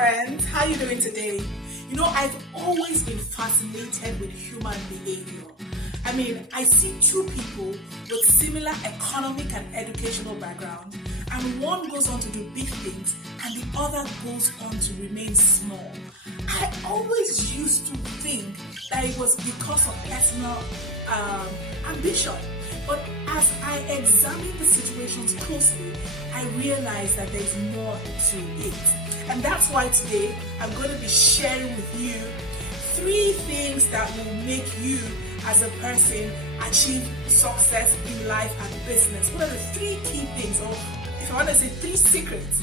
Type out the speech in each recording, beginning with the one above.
friends, how you doing today? You know, I've always been fascinated with human behavior. I mean, I see two people with similar economic and educational background, and one goes on to do big things and the other goes on to remain small. I always used to think that it was because of personal ambition. But as I examine the situations closely, I realize that there's more to it. And that's why today I'm going to be sharing with you 3 things that will make you as a person achieve success in life and business. What are the 3 key things, or if I want to say 3 secrets,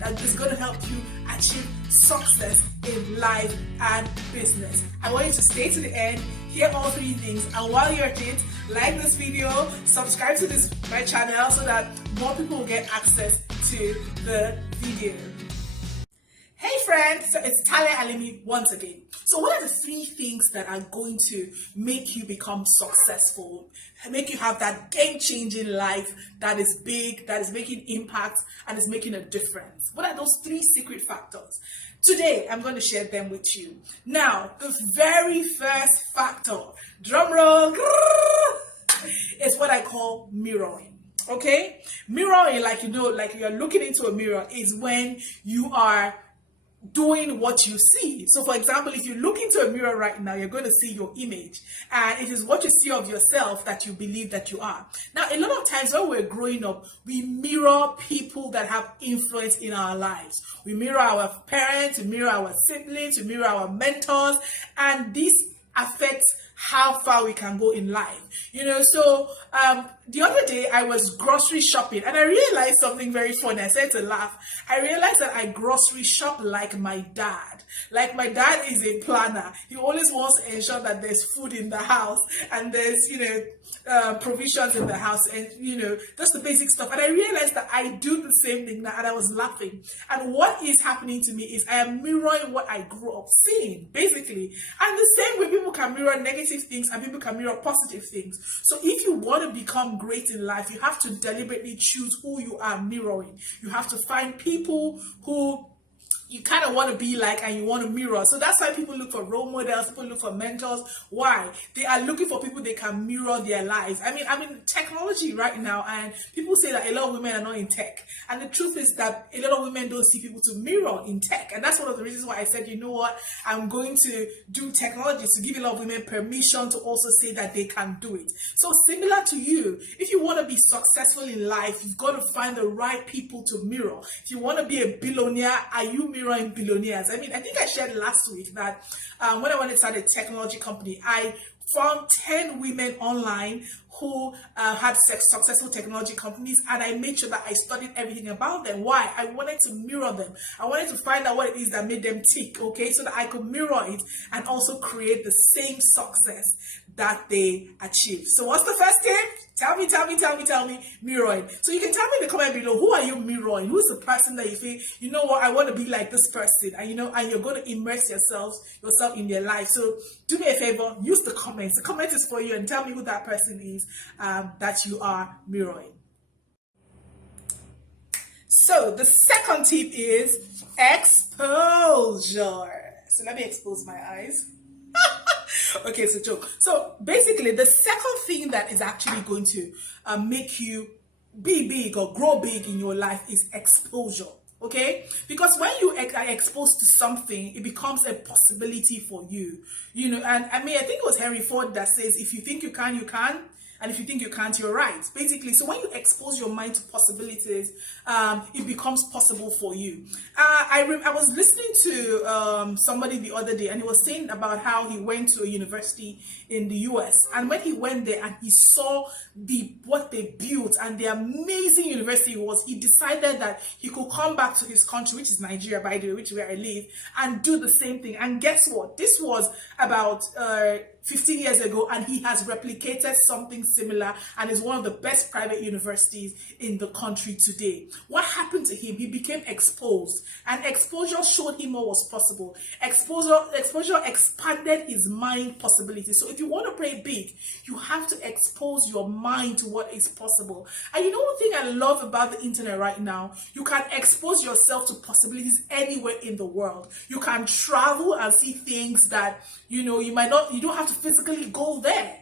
that is going to help you achieve success in life and business. I want you to stay to the end, hear all 3 things, and while you're at it, like this video, subscribe to my channel so that more people will get access to the video. Hey friends, so it's Alimi once again. So what are the 3 things that are going to make you become successful, make you have that game-changing life that is big, that is making impact, and is making a difference? What are those 3 secret factors? Today, I'm going to share them with you. Now, the very first factor, drum roll, is what I call mirroring. Okay? Mirroring, like you're looking into a mirror, is when you are doing what you see. So for example, if you look into a mirror right now, you're going to see your image, and it is what you see of yourself that you believe that you are. Now, a lot of times when we're growing up, we mirror people that have influence in our lives. We mirror our parents, we mirror our siblings, we mirror our mentors, and this affects how far we can go in life. So the other day I was grocery shopping and I realized something very funny. I said to laugh. I realized that I grocery shop like my dad. Like my dad is a planner. He always wants to ensure that there's food in the house and there's, provisions in the house, and, just the basic stuff. And I realized that I do the same thing now, and I was laughing. And what is happening to me is I am mirroring what I grew up seeing, basically. And the same way people can mirror negative things and people can mirror positive things. So if you want to become great in life, you have to deliberately choose who you are mirroring. You have to find people who you kind of want to be like and you want to mirror. So that's why people look for role models, people look for mentors. Why? They are looking for people they can mirror their lives. I mean technology right now, and people say that a lot of women are not in tech. And the truth is that a lot of women don't see people to mirror in tech. And that's one of the reasons why I said, you know what, I'm going to do technology to give a lot of women permission to also say that they can do it. So similar to you, if you want to be successful in life, you've got to find the right people to mirror. If you want to be a billionaire, are you mirroring billionaires? I think I shared last week that when I wanted to start a technology company, I found 10 women online who had successful technology companies, and I made sure that I studied everything about them. Why? I wanted to mirror them. I wanted to find out what it is that made them tick, okay, so that I could mirror it and also create the same success that they achieved. So what's the first tip? Tell me, mirroring. So you can tell me in the comment below, who are you mirroring? Who's the person that you feel, you know what, I want to be like this person, and and you're going to immerse yourself in their life. So do me a favor, use the comments. The comment is for you, and tell me who that person is that you are mirroring. So the second tip is exposure. So let me expose my eyes. Okay, it's a joke. So basically, the second thing that is actually going to make you be big or grow big in your life is exposure. Okay, because when you are exposed to something, it becomes a possibility for you. And I think it was Henry Ford that says, if you think you can, you can. And if you think you can't, you're right. Basically, so when you expose your mind to possibilities, it becomes possible for you. I was listening to somebody the other day, and he was saying about how he went to a university in the US. And when he went there and he saw what they built and the amazing university it was, he decided that he could come back to his country, which is Nigeria, by the way, which is where I live, and do the same thing. And guess what? This was about 15 years ago, and he has replicated something similar and is one of the best private universities in the country today. What happened to him? He became exposed, and exposure showed him what was possible. Exposure expanded his mind possibilities. So if you want to play big, you have to expose your mind to what is possible. And you know one thing I love about the internet right now? You can expose yourself to possibilities anywhere in the world. You can travel and see things that you don't have to physically go there.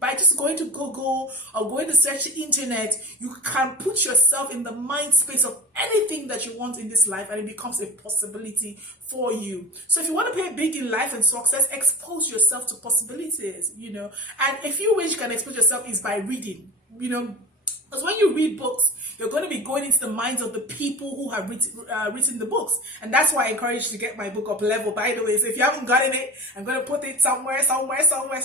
By just going to Google or going to search the internet, you can put yourself in the mind space of anything that you want in this life, and it becomes a possibility for you. So if you want to play big in life and success, expose yourself to possibilities, and a few ways you can expose yourself is by reading, because when you read books, you're going to be going into the minds of the people who have written the books. And that's why I encourage you to get my book Up Level, by the way. So if you haven't gotten it, I'm going to put it somewhere so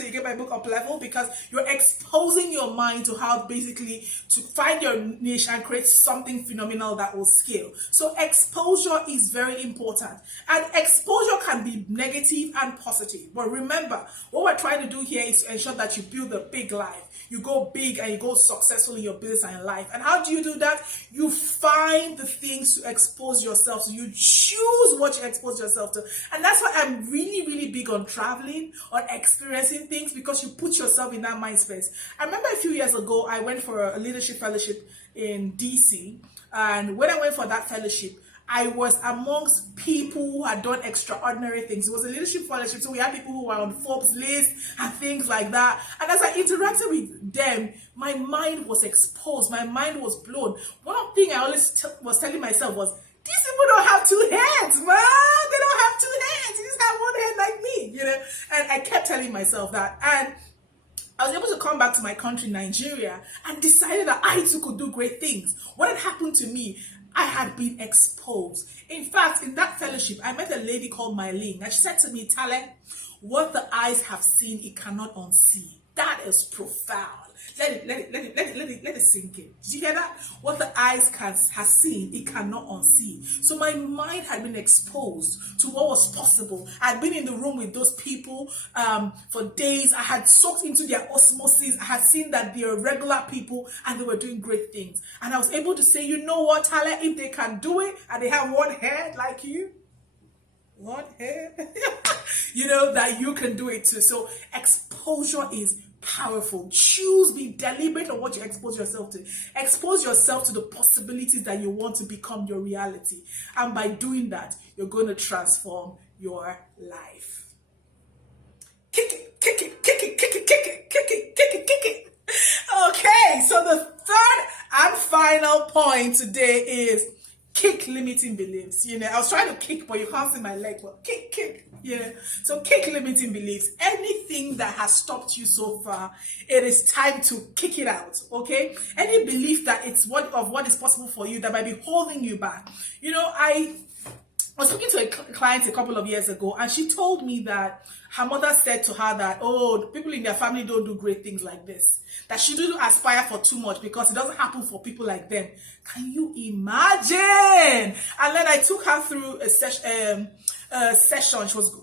you get my book Up Level, because you're exposing your mind to how basically to find your niche and create something phenomenal that will scale. So exposure is very important. And exposure can be negative and positive. But remember, what we're trying to do here is to ensure that you build a big life. You go big and you go successful in your business and life. And how do you do that? You find the things to expose yourself to. You choose what you expose yourself to. And that's why I'm really, really big on traveling, on experiencing things, because you put yourself in that mind space. I remember a few years ago, I went for a leadership fellowship in DC. And when I went for that fellowship, I was amongst people who had done extraordinary things. It was a leadership fellowship, so we had people who were on Forbes list and things like that. And as I interacted with them, my mind was exposed. My mind was blown. One thing I always was telling myself was, these people don't have two heads, man. They don't have two heads. They just have one head like me, And I kept telling myself that. And I was able to come back to my country, Nigeria, and decided that I too could do great things. What had happened to me? I had been exposed. In fact, in that fellowship, I met a lady called Mylene, and she said to me, Tale, what the eyes have seen, it cannot unsee. That is profound. Let it sink in. Did you hear that? What the eyes has seen, it cannot unsee. So my mind had been exposed to what was possible. I had been in the room with those people for days. I had soaked into their osmosis. I had seen that they are regular people and they were doing great things. And I was able to say, you know what, Tala, if they can do it and they have one head like you, one head, that you can do it too. So exposure is powerful. Choose, be deliberate on what you expose yourself to. Expose yourself to the possibilities that you want to become your reality. And by doing that, you're going to transform your life. Kick it, kick it, kick it, kick it, kick it, kick it, kick it, kick it. Okay, so the third and final point today is kick limiting beliefs. I was trying to kick, but you can't see my leg. But kick. So kick limiting beliefs. Anything that has stopped you so far, it is time to kick it out. Okay? Any belief that it's what is possible for you that might be holding you back. I was talking to a client a couple of years ago, and she told me that her mother said to her that, people in their family don't do great things like this. That she didn't aspire for too much because it doesn't happen for people like them. Can you imagine? And then I took her through a session.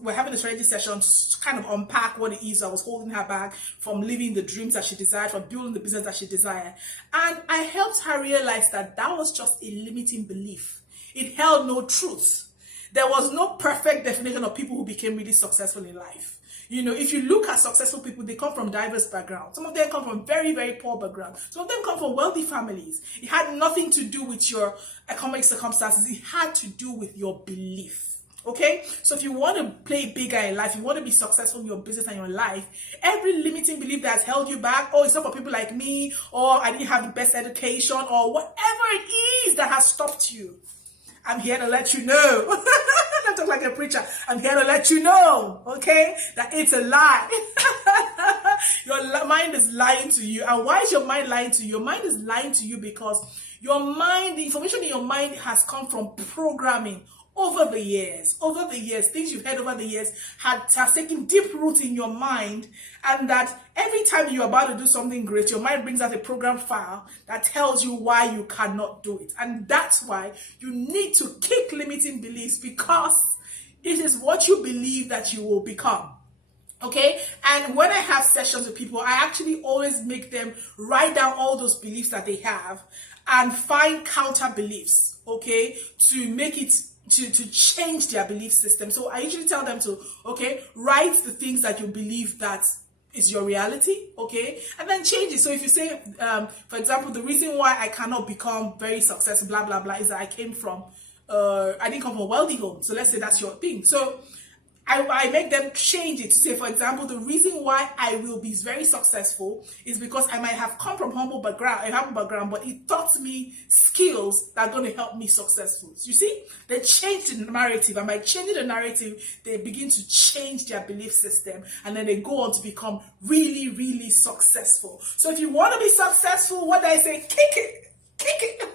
We're having a strategy session to kind of unpack what it is that was holding her back from living the dreams that she desired, from building the business that she desired. And I helped her realize that was just a limiting belief. It held no truth. There was no perfect definition of people who became really successful in life. If you look at successful people, they come from diverse backgrounds. Some of them come from very, very poor backgrounds. Some of them come from wealthy families. It had nothing to do with your economic circumstances. It had to do with your belief. Okay? So if you want to play bigger in life, you want to be successful in your business and your life, every limiting belief that has held you back, it's not for people like me, or I didn't have the best education, or whatever it is that has stopped you, I'm here to let you know. I talk like a preacher. I'm here to let you know, okay, that it's a lie. Your mind is lying to you. And why is your mind lying to you? Your mind is lying to you because the information in your mind has come from programming over the years, things you've heard over the years has taken deep root in your mind, and that every time you're about to do something great, your mind brings out a program file that tells you why you cannot do it. And that's why you need to kick limiting beliefs, because it is what you believe that you will become. Okay, and when I have sessions with people, I actually always make them write down all those beliefs that they have and find counter beliefs, okay, to make it to change their belief system. So I usually tell them to, okay, write the things that you believe that is your reality, okay, and then change it. So if you say, for example, the reason why I cannot become very successful, blah blah blah, is that I didn't come from a wealthy home. So let's say that's your thing. So I make them change it to say, for example, the reason why I will be very successful is because I might have come from a humble background, but it taught me skills that are going to help me successful. You see, they change the narrative, and by changing the narrative, they begin to change their belief system, and then they go on to become really, really successful. So if you want to be successful, what do I say? Kick it.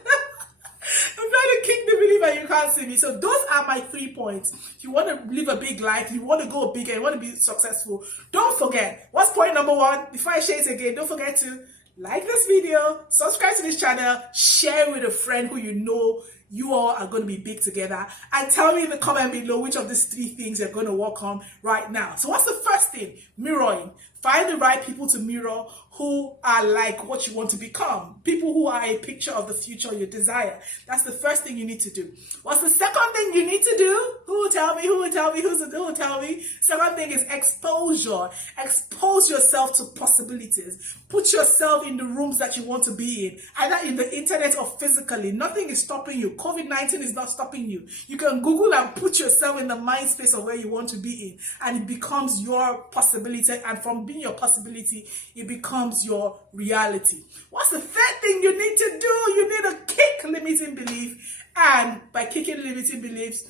I'm trying to kick the belief and you can't see me. So those are my 3 points. If you want to live a big life, you want to go big, and you want to be successful, don't forget. What's point number 1? Before I share it again, don't forget to like this video, subscribe to this channel, share with a friend who you know you all are going to be big together, and tell me in the comment below which of these 3 things you're going to work on right now. So what's the first thing? Mirroring. Find the right people to mirror who are like what you want to become. People who are a picture of the future you desire. That's the first thing you need to do. What's the second thing you need to do? Who will tell me? Who will tell me? Who will tell me? Second thing is exposure. Expose yourself to possibilities. Put yourself in the rooms that you want to be in, either in the internet or physically. Nothing is stopping you. COVID-19 is not stopping you. You can Google and put yourself in the mind space of where you want to be in, and it becomes your possibility. And from being your possibility, it becomes your reality. What's the third thing you need to do? You need to kick limiting belief, and by kicking limiting beliefs,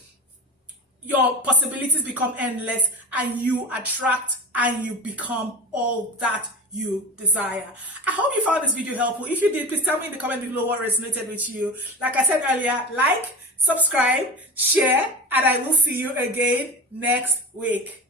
your possibilities become endless, and you attract and you become all that you desire. I hope you found this video helpful. If you did, please tell me in the comment below what resonated with you. Like I said earlier, like, subscribe, share, and I will see you again next week.